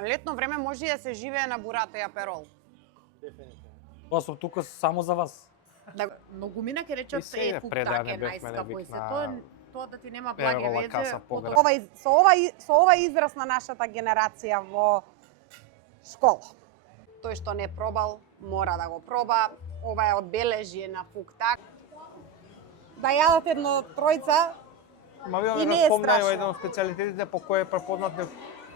Летно време може и да се живее на бурата и аперол. Дефинитивно. Аз сум тука само за вас. Да, многумина ќе И речат сега фук пред да так не е бевме најскапо и навик се на тоа да ти нема благе евала веќе. каса погреб. Со ова израз на нашата генерација во школа. Тој што не пробал, мора да го проба. Ова е одбележје на фук так. Да јадат едно тројца. Ма вие И не ме е спомнај страшно. еден од специјалитетите по кој е препознат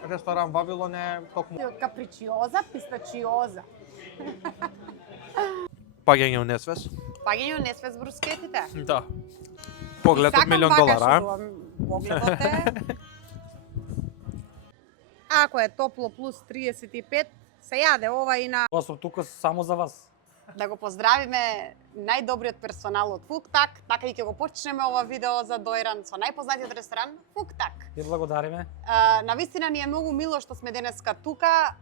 ресторан Вавилон е токму Од капричиоза, пистачиоза. паѓање у несвес. Паѓање у несвес брускетите. Да. Поглед од Сакам милион вака долара, што погледот е. Ако е топло плюс 35, се јаде ова и на... Аз сум тука само за вас. Да го поздравиме најдобриот персонал од Фук Так, така и ќе го почнеме ова видео за дојран со најпознатиот ресторан Фук Так. И благодариме. Навистина ни е многу мило што сме денеска тука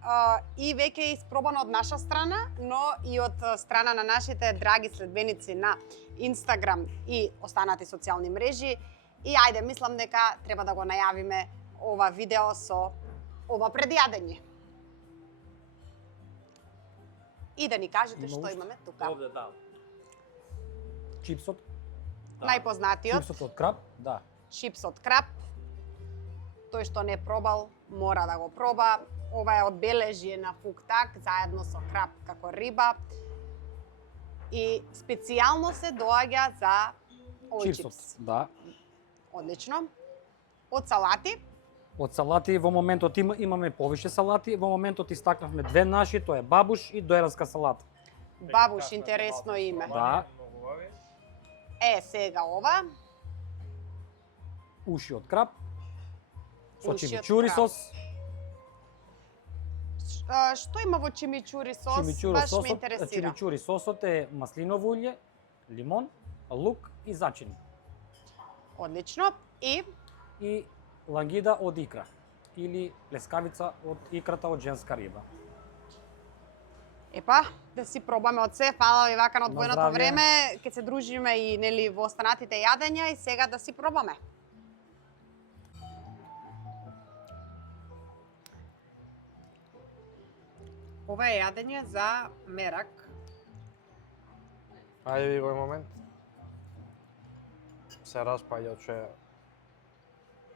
и веќе е испробано од наша страна, но и од страна на нашите драги следбеници на Инстаграм и останати социјални мрежи. И ајде, мислам дека треба да го најавиме ова видео со ова предјадење. И да ни кажете што имаме тука. Овде, да. Чипсот. Да. Најпознатиот Чипсот од краб, да. чипс од краб. Тој што не пробал, мора да го проба. Ова е одбележје на Фук Так, заедно со краб како риба. И специјално се доаѓа за овој Чипсот, чипс. да. Одлично. Од салати, Од салати во моментот имаме повише салати, во моментот истакнавме две наши, тоа е бабуш и дојранска салата. бабуш, интересно име. Да. Сега ова, Уши од краб, со Уши од чимичури краб. сос. што има во чимичури сос, Чимичури баш ме сосот, интересира. чимичури сосот е маслиново улје, лимон, лук и зачини. Одлично. И лангида од икра или лескавица од икрата од женска риба. епа, да си пробаме од се. Фала ви вака на одвоеното здравје. време. Ќе се дружиме и нели во останатите јадења и сега да си пробаме. Ова е јадење за мерак. Ајде ви овој момент. Се распаѓа че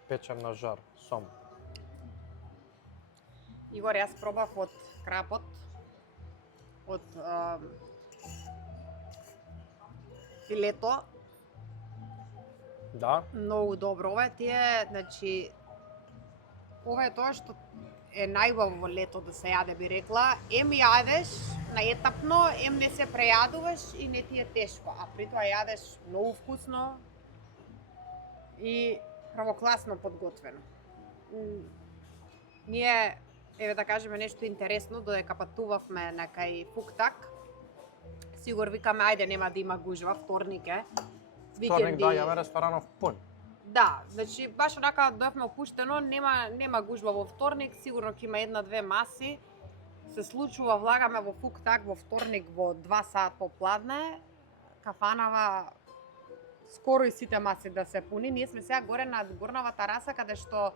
печен на жар, сом. Игор, јас пробав од крапот, од филето, Да, многу добро. Ова тие, значи, ова е тоа што е најубаво во лето да се јаде, би рекла. Ем јадеш наетапно, ем не се прејадуваш и не ти е тешко, а при тоа јадеш многу вкусно и правокласно подготвено. Ние, еве да кажеме нешто интересно, додека патувавме на кај Фук Так, сигур викаме, ајде, нема да има гужва, вторник е. вторник да, јаме ресторанов пун. Да, значи баш онака дојавме опуштено, нема гужва во вторник, сигурно ќе има една-две маси. Се случува, влагаме во Фук Так во вторник во 2 саат попладне, кафанава скоро и сите маси да се пуни. Ние сме сега горе на горнава тераса каде што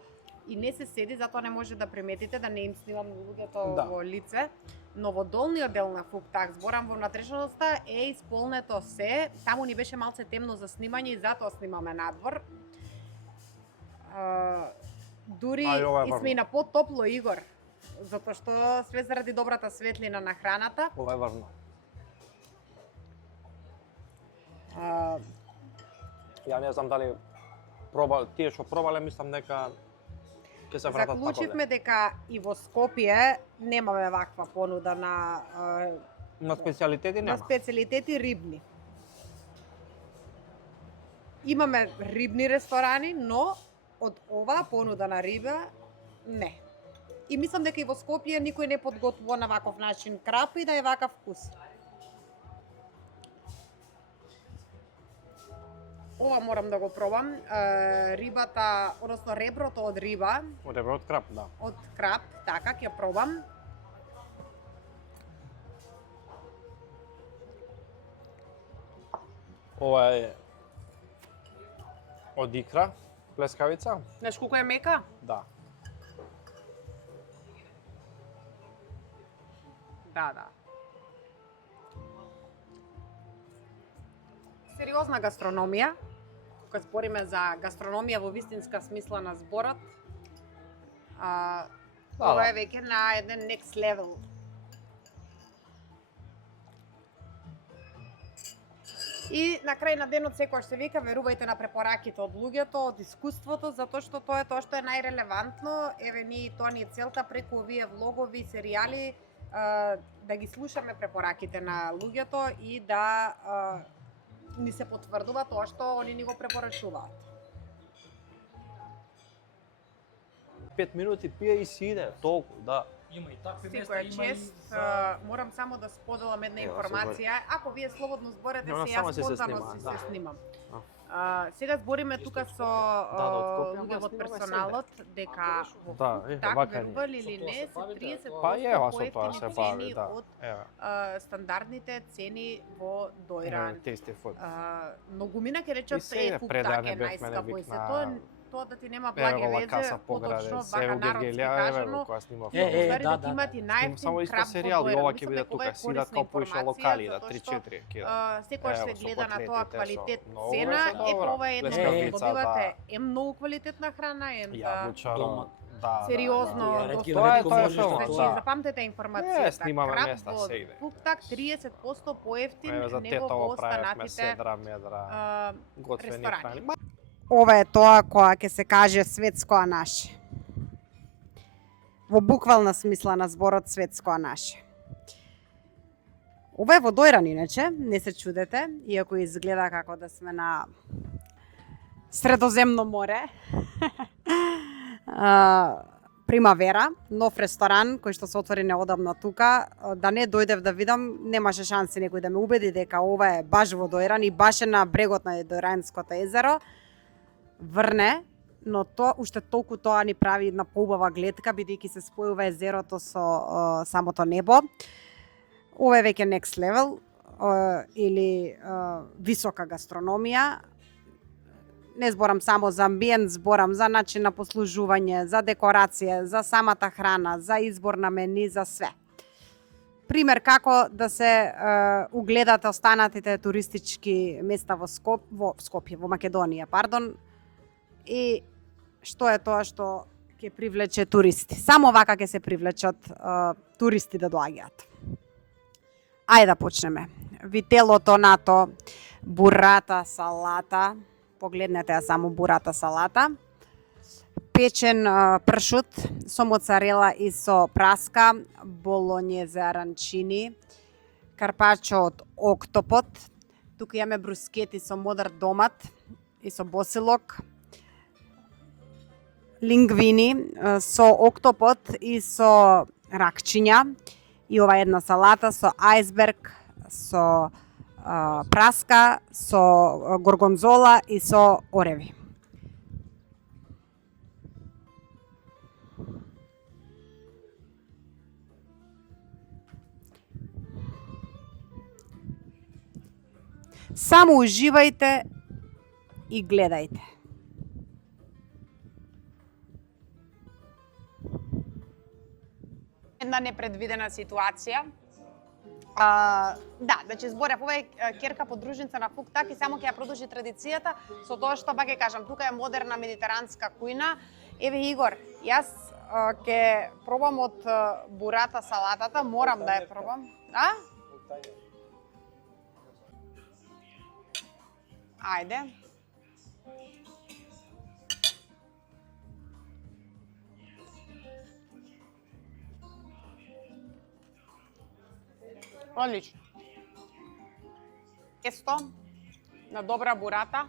и не се седи, затоа не може да приметите да не им снимам луѓето Да. во лице. Но во долниот дел на Фук Так, зборам во внатрешноста, е исполнето се. Таму ни беше малце темно за снимање и затоа снимаме надвор. Дури ова е и важно. сме и на потопло, Игор, затоа што све заради добрата светлина на храната. Ова е важно. Ја не знам дали тие што пробале, мислам дека ќе се вратат пак овде. Заклучивме дека и во Скопје немаме ваква понуда на На специјалитети на нема. специјалитети рибни. Имаме рибни ресторани, но од оваа понуда на риба не. И мислам дека и во Скопје никој не подготвува на ваков начин крап и да е вакав вкус. Ова морам да го пробам. Рибата, односно реброто од риба, Од ребро од крап, да. од крап, така ќе пробам. Ова е од икра, плескавица, Знаеш колку е мека? да. Да. Сериозна гастрономија. Кога збориме за гастрономија во вистинска смисла на зборот, ова е веќе на еден next level. И на крај на денот секојаш се вика, верувајте на препораките од луѓето, од искуството, затоа што тоа е што е најрелевантно. Еве ние тоа ни е целта преку овие влогови, серијали, да ги слушаме препораките на луѓето и да ни се потврдува тоа што они ни го препорачуваат. 5 минути пие и си иде, толку, да. Има и такви места, Секоја има и чест, морам само да споделам една Ева, информација. Ако вие слободно зборете, Нема, се само јас се спонтано снимам, се да. снимам. Сега збориме тука со откопјам, луѓе јас од снимам персоналот дека во Да, так вака ни. верували или Со тоа не се се бави, да, 30% Па ева со тоа се поевтини бави, цени да. од Ева, стандардните цени во Дојран. тести фуд. Многумина ќе И речат сега фук предане так е бевме најскапо и се навикна- тоа да ти нема Ева благе ова везе, каса пограде, поточно се вака у народски Гергелија, кажано, еве која снимав. да, да имате Само најевтин исто краб во серијал и Дојран. ова ќе биде Мислам дека ова тука, е сидат корисна како поише информација, локали, да, затоа што, 3-4 кида. секојаш се Ево, со гледа на тоа котлетите, квалитет со- многу цена, беше добро. ова е една Плескавица, добивате многу квалитетна храна, Јаблучаро, Дома. да. сериозно да, да. достапно. Тоа е филм, Значи, да. запамтете информацијата. снимаме Краб места, во се иде. Тук-так 30% поевтин Еве за него во тетово правевме останатите седра, медра, готвени ресторани. храни. Ова е тоа која ќе се каже светско а наше. Во буквална смисла на зборот светско а наше. Ова е во Дојран, иначе, не се чудете, иако изгледа како да сме на Средоземно море. Примавера, нов ресторан кој што се отвори неодамна тука. Да не дојдев да видам, немаше шанси некој да ме убеди дека ова е баш во Дојран и баш е на брегот на Дојранското езеро. Врне, но тоа уште толку тоа ни прави една поубава гледка бидејќи се спојува езерото со самото небо. Ова е веќе next level или висока гастрономија. Не зборам само за амбиент, зборам за начин на послужување, за декорација, за самата храна, за избор на мени, за све. Пример како да се угледате останатите туристички места во Скопје, во Македонија, пардон, и што е тоа што ќе привлече туристи. Само вака ќе се привлечат туристи да доаѓаат. Ајде да почнеме. Витело тонато, бурата салата, погледнете ја само бурата салата, печен пршут со моцарела и со праска, болонјезе аранчини, карпачо од октопод, тука имаме брускети со модар домат и со босилок, лингвини со октопод и со ракчиња, и ова една салата со ајсберг, со праска, со горгонзола и со ореви. Само уживајте и гледајте. Една непредвидена ситуација. Да, значи зборев, ова е ќерка подружница на Фук Так и само ќе ја продолжи традицијата со тоа што пак ќе кажам, тука е модерна медитеранска кујна. Еве Игор, јас ќе пробам од бурата салатата, морам да ја пробам. А? Ајде. Одлично. Тесто на добра бурата.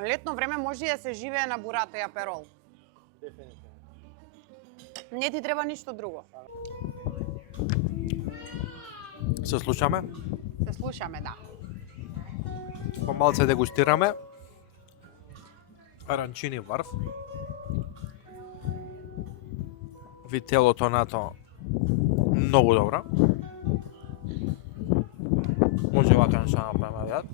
Летно време може и да се живее на бурата и аперол. Дефинитивно. Не ти треба ништо друго. Се слушаме, Се слушаме, да. помалце дегустираме. Аранчини врв. Витело тонато многу добра. Може вака нешто направиме јад.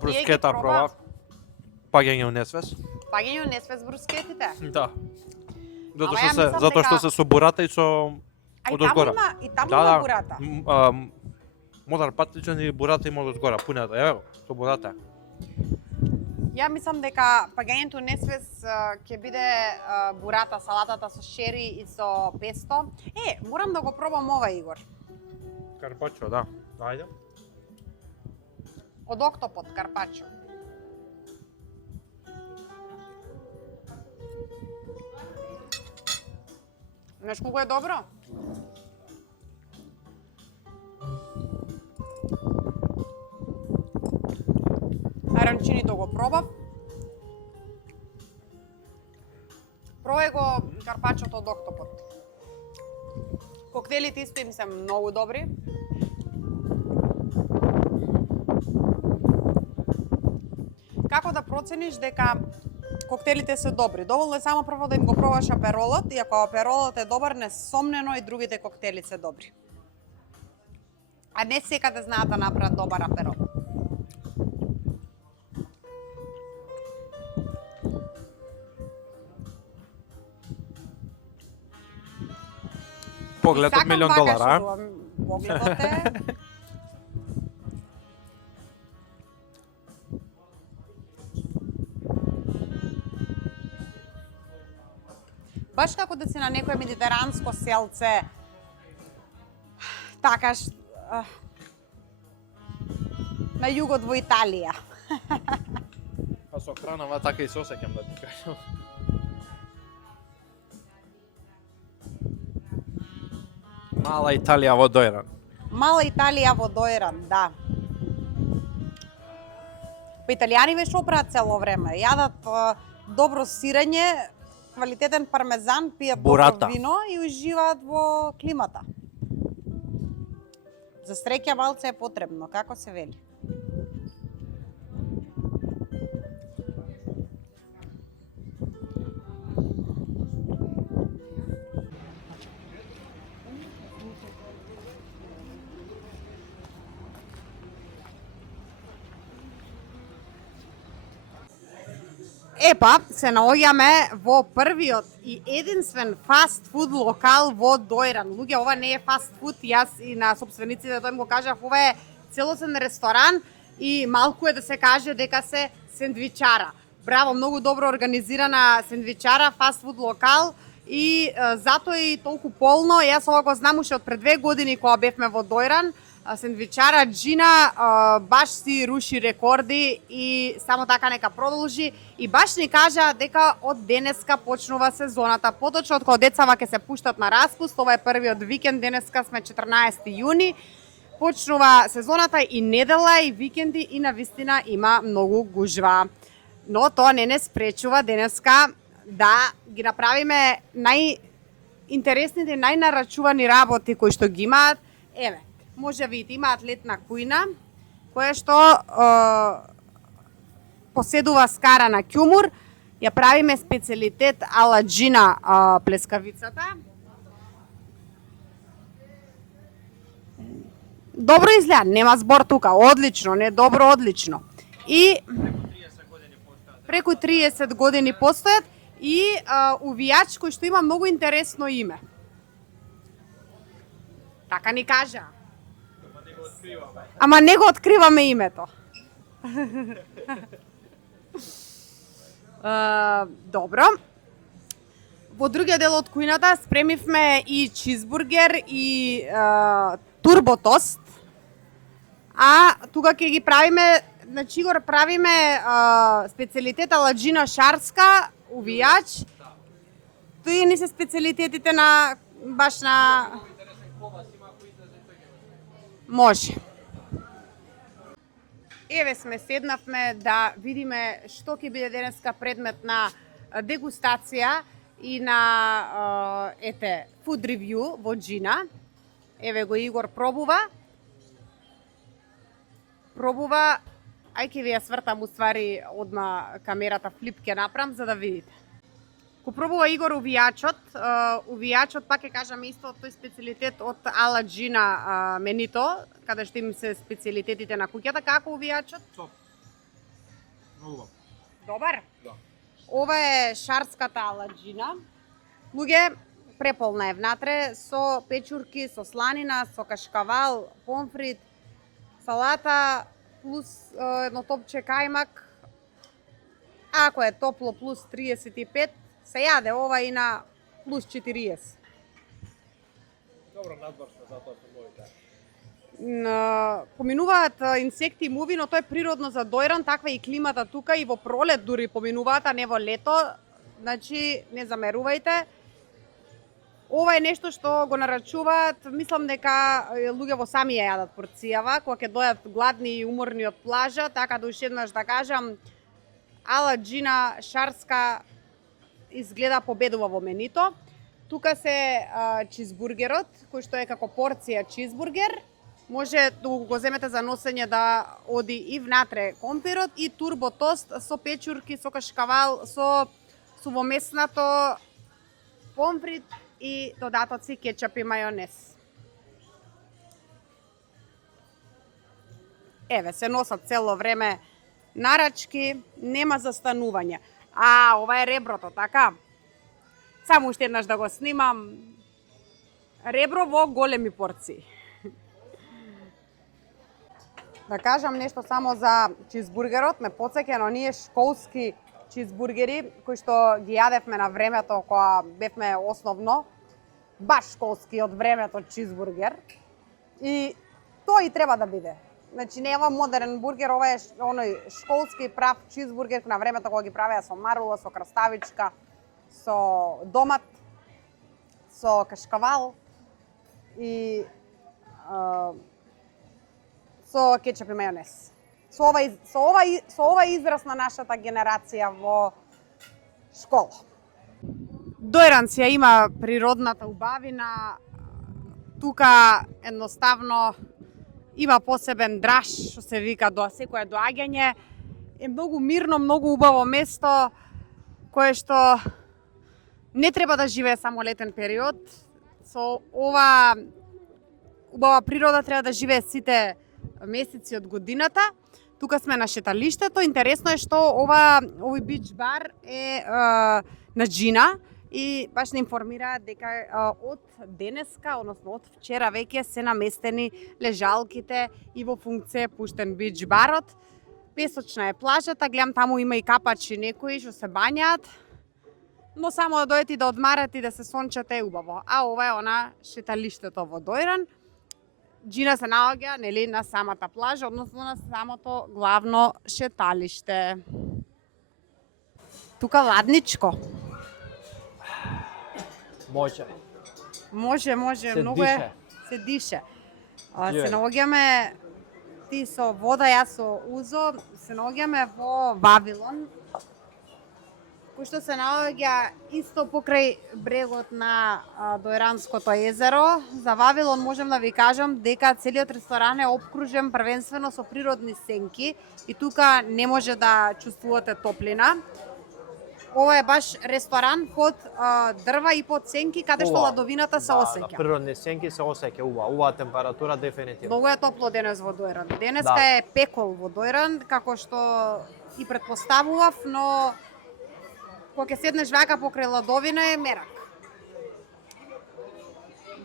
Брускета проба- пробав. Паѓање у несвес. Паѓање у несвес брускетите. Да. Ама ја мислам Затоа што дека- се со бурата и со А и од таму озгора. има, и таму Да, има да. бурата. Модар патличен и бурата има од озгора, пунета. Ево, со бурата. Ја мислам дека паѓањето у несвес ќе биде бурата, салатата со шери и со песто. Морам да го пробам ова, Игор. Карпачо, да. Ајде. Од октопод, карпачо. Знаеш колку е добро? Аранчиното го пробав. Пробај го карпачото од октопод. Коктелите исто им се многу добри. Како да процениш дека коктелите се добри? Доволно е само прво да им го пробаш аперолот, и ако аперолот е добар, несомнено и другите коктели се добри. А не секаде знаат да направат добар аперол. Поглед од Сакам милион вака долара, што погледот е. Баш како да си на некое медитеранско селце, такаш на југот во Италија. Па со хранава така и се осеќам да ти кажам. Мала Италија во Дојран. Мала Италија во Дојран, да. Па италијани веќе опраат цело време. Јадат добро сирење, квалитетен пармезан, пијат Бурата. добро вино и уживаат во климата. За среќа малце е потребно, како се вели. Епа, се наоѓаме во првиот и единствен фаст фуд локал во Дојран. Луѓе, ова не е фаст фуд, јас и на собствениците тоа им го кажав, ова е целосен ресторан и малку е да се каже дека се сендвичара. Браво, многу добро организирана сендвичара, фаст фуд локал и затоа и толку полно. Јас ова го знам уште од пред 2 години кога бевме во Дојран. Сендвичара Джина баш си руши рекорди и само така нека продолжи. И баш ни кажа дека од денеска почнува сезоната. Поточно од кога децава ќе се пуштат на распуст, ова е првиот викенд, денеска сме 14 јуни. Почнува сезоната и недела и викенди и навистина има многу гужва. Но тоа не спречува денеска да ги направиме најинтересните, најнарачувани работи кои што ги имаат. Еве, може видите, имаат летна кујна, која што поседува скара на ќумур. Ја правиме специјалитет ала Джина плескавицата. Добро изгледа, нема збор тука, одлично, не добро, одлично. И преку 30 години постојат и увијач кој што има многу интересно име. Така ни кажа. Ама не го откриваме името. Добро. Во другиот дел од кујната спремивме и чизбургер и турботост. А тука ќе ги правиме, значи го правиме специјалитет ала Джина шарска, увијач. Тои не се специјалитетите на баш на може. Еве сме седнавме да видиме што ќе биде денеска предмет на дегустација и на food review во Джина. Еве го Игор пробува. Ај ќе ви ја свртам уствари одма камерата флип ќе направам за да видите. Ко пробува Игор увијачот, увијачот пак ќе кажам исто тој специјалитет од ала Джина менито, каде што им се специјалитетите на куќата, како увијачот? Многу. Добар? Да. Ова е шарската аладжина. Луѓе, преполна е внатре со печурки, со сланина, со кашкавал, помфрит, салата плюс едно топче кајмак. Ако е топло плюс 35, се јаде ова и на плюс 40. Добро надборство затоа со моите. Поминуваат инсекти и муви, но тоа е природно за Дојран, таква и климата тука и во пролет дури поминуваат, а не во лето. Значи, не замерувајте. Ова е нешто што го нарачуваат, мислам дека луѓе во сами ја јадат порцијава, кога ќе дојат гладни и уморни од плажа, така да уште еднаш да кажам, аладжина шарска изгледа победува во менито. Тука се чизбургерот, кој што е како порција чизбургер. Може да го земете за носење да оди и внатре компирот и турбо тост со печурки, со кашкавал, со сувомеснато помфрит и додатоци кетчап и мајонез. Еве, се носат цело време нарачки, нема застанување. Ова е реброто, така? Само уште еднаш да го снимам. Ребро во големи порции. Да кажам нешто само за чизбургерот, ме потсеќа на оние школски чизбургери кои што ги јадевме на времето кога бевме основно, баш школски од времето чизбургер. И тој и треба да биде. Значи не е ова модерен бургер, ова е оној школски прав чизбургер на времето кога ги правеа со марула, со краставичка, со домат, со кашкавал и со кетчап и мајонез. Со ова израз на нашата генерација во школа. Дојранц ја има природната убавина. Тука едноставно има посебен драж, што се вика до секое доаѓање. Е многу мирно, многу убаво место кое што не треба да живее само летен период. Со ова убава природа треба да живее сите месеци од годината. Тука сме на шеталиштето. Интересно е што овој бич бар е на Джина и баш не информираат дека од денеска, односно од вчера веќе се наместени лежалките и во функција е пуштен бич барот. Песочна е плажата, гледам таму има и капачи некои што се бањаат. Но само да дојдете и да одмарате и да се сончате е убаво. А ова е она шеталиштето во Дојран. Джина се наоѓа нели на самата плажа, односно на самото главно шеталиште. Тука ладничко. Може. Може, Се многу дише. е. Се дише. Јој. Се наоѓаме ти со вода, јас со узо, се наоѓаме во Вавилон, кој што се наоѓа исто покрај брегот на Дојранското езеро. За Вавилон можам да ви кажам дека целиот ресторан е опкружен првенствено со природни сенки и тука не може да чувствувате топлина. Ова е баш ресторан под дрва и под сенки, каде што ладовината се осеќа. Да, природни сенки се осеќа, убава температура дефинитивно. Многу е топло денес во Дојран. Денеска Да. е пекол во Дојран, како што и претпоставував, но кога ќе седнеш вака покрај ладовина е мерак.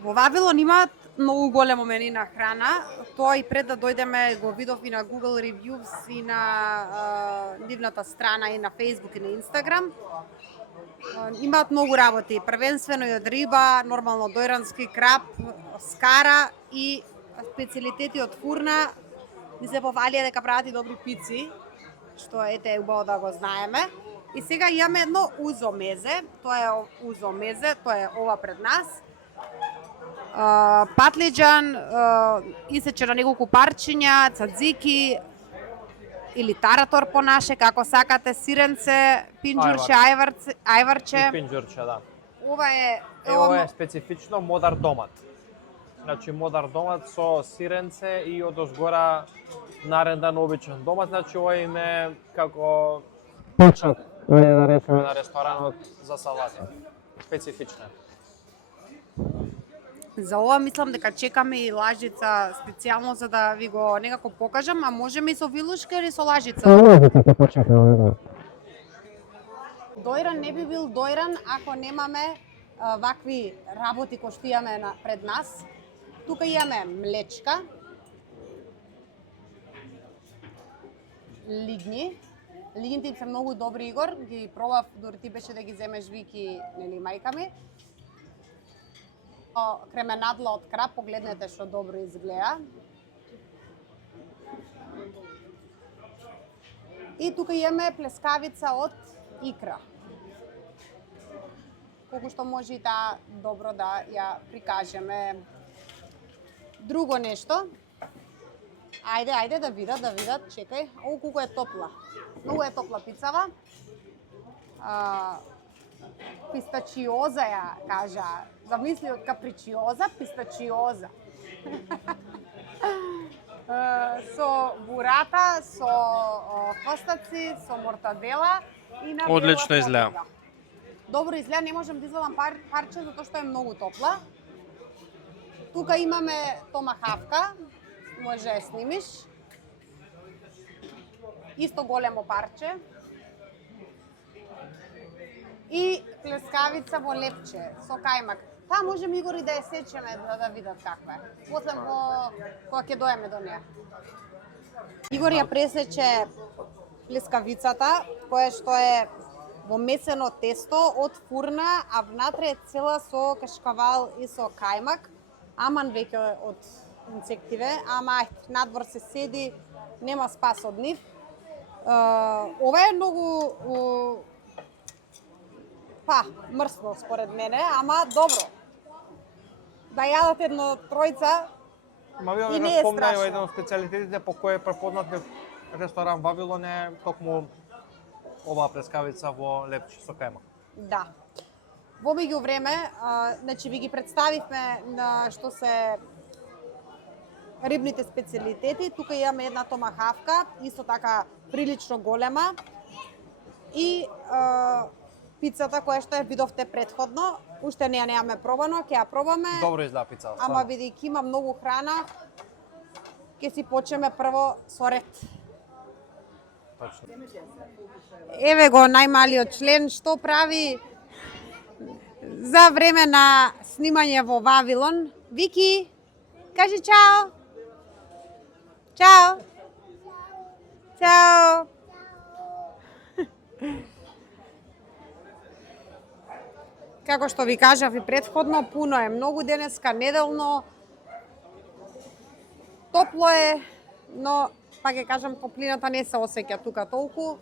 Во Вавилон имаат многу големо меню на храна. Тоа и пред да дојдеме го видов и на Google Reviews и на нивната страна и на Facebook и на Instagram. Имаат многу работи, првенствено и од риба, нормално дојрански крап, скара и специјалитети од фурна. Ни се повалија дека прават и добри пици, што ете е убаво да го знаеме. И сега имаме едно узо мезе, тоа е узо мезе, тоа е ова пред нас. Патлиџан, исече на неколку парчиња, цадзики или таратор по наше, како сакате, сиренце, пинџурче, ајварче. Пинџурче, да. Ова е Ова е специфично модар домат. Значи модар домат со сиренце и одозгора нарендан обичен домат, значи ова им е како почет, да речеме, на ресторанот за салати. Специфично. За ова мислам дека чекаме и лажица специјално за да ви го некако покажам, а можеме и со вилушка или со лажица. Лажица ќе почекаме. Дојран не би бил дојран ако немаме вакви работи кои што имаме пред нас. Тука имаме млечка, лигни. Лигните се многу добри, Игор, ги пробав, дури ти беше да ги земеш Вики, нели мајка ми. Кременадла од крап, погледнете што добро изгледа. И тука имаме плескавица од икра. Колку што може и таа добро да ја прикажеме. Друго нешто. Ајде да видат, чекај. О, колку е топла. Многу е топла пицава. Пистачиоза ја кажа. Замисли од капричиоза, пистачиоза. Со бурата, со хвостаци, со мортадела и на Одлично бела изгледа. попига. Добро изгледа, не можам да извадам парче затоа што е многу топла. Тука имаме томахавка, може да ја снимиш. Исто големо парче. И плескавица во лепче со кајмак. Таа можеме, Игор, и да ја сечеме да видат каква е. После кога ќе доеме до неа. Игор ја пресече плескавицата, која што е во месено тесто од фурна, а внатре е цела со кашкавал и со кајмак. Аман веќе од инсективе, ама надвор се седи, нема спас од нив. Ова е многу мрсно според мене, ама добро. Да јадат едно тројца и не е страшно. Еден од специјалитетите по кој е препознат ресторан Вавилон е токму оваа плескавица во лепче со кајмак. Да. Во меѓувреме, значи ви ги представивме на што се рибните специјалитети. Тука имаме една томахавка, исто така прилично голема. И пицата која што ја видовте претходно, уште не ја немаме пробано, ќе ја пробаме. Добро изгледа пицата. Ама бидејќи има многу храна, ќе си почнеме прво со ред. Точно. Еве го најмалиот член што прави за време на снимање во Вавилон. Вики, кажи чао. Чао. Чао. Како што ви кажав и претходно, пуно е многу денеска, неделно. Топло е, но па ќе кажам, топлината не се осеќа тука толку.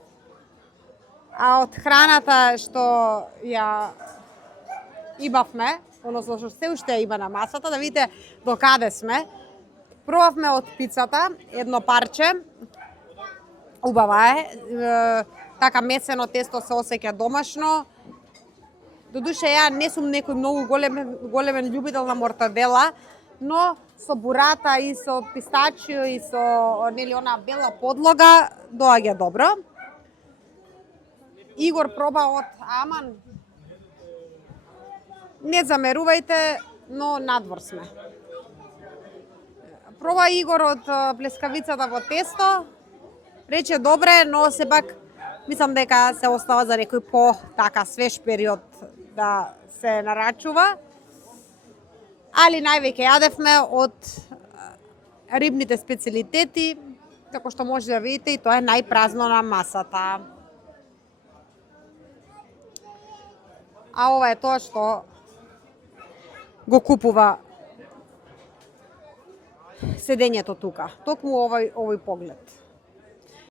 А од храната што ја имавме, односно што се уште има на масата, да видите до каде сме. Пробавме од пицата, едно парче. Убава е. Така месено тесто се осеќа домашно. Додуше ја не сум некој многу големен љубител на мортадела, но со бурата и со пистачио и со нели она бела подлога доаѓа добро. Игор проба од Аман. Не замерувајте, но надвор сме. Проба Игор од плескавицата во тесто. Рече добре, но сепак мислам дека се остава за некој така свеж период да се нарачува. Али највеќе јадевме од рибните специјалитети, како што може да видите, и тоа е најпразно на масата. А ова е тоа што го купува седењето тука. Токму овој поглед.